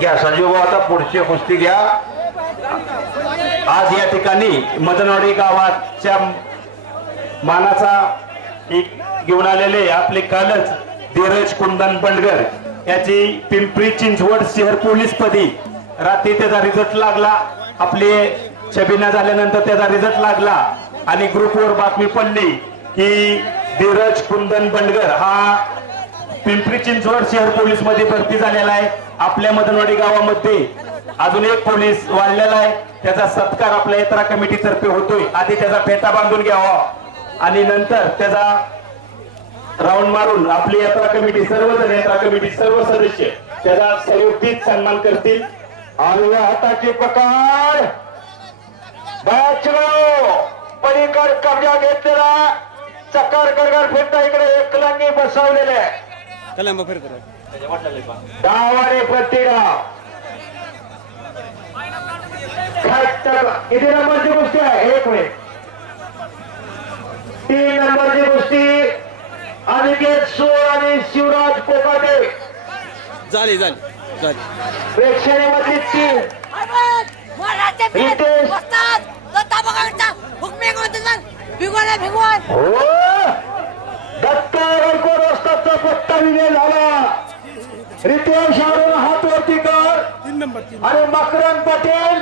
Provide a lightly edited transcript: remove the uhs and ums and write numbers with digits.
घ्या संजीव भाऊ, आता पुढची कुस्ती घ्या। आज या ठिकाणी मदनवाडी गावाच्या मानाचा एक घेऊन आलेले आपले कालच धीरज कुंदन बंडगर याची पिंपरी चिंचवड शहर पोलीस पदी रात्री त्याचा रिझल्ट लागला। आपले छबिना झाल्यानंतर त्याचा रिझल्ट लागला आणि ग्रुपवर बातमी पडली की धीरज कुंदन बंडगर हा पिंपरी चिंचवड शहर पोलीस मध्ये भरती झालेला आहे। आपल्या मदनवाडी गावामध्ये अजून एक पोलीस वाढलेला आहे, त्याचा सत्कार आपल्या यात्रा कमिटी तर्फे होतोय। आधी त्याचा फेटा बांधून घ्यावा आणि नंतर त्याचा राऊंड मारून आपली यात्रा कमिटी सर्वजण यात्रा कमिटी सर्व सदस्य त्याचा संयुक्तिक सन्मान करतील। आणि हाताची पकड पलीकड कब्जा घेतलेला चक्कर गरगर फिरता इकडे एकलंगी बसवलेले डावाने प्रतिगाव किती नंबरची गोष्टी आहे? 1 मिनिट। 3 नंबरची गोष्टी अनिकेत सोळ आणि शिवराज कोकाटे झाली प्रेक्षणीमधली 3 रितेश दत्ता वरकोड रस्त्याचा पत्ता विजय झाला। रितेश हात वरती कर आणि मकरन पटेल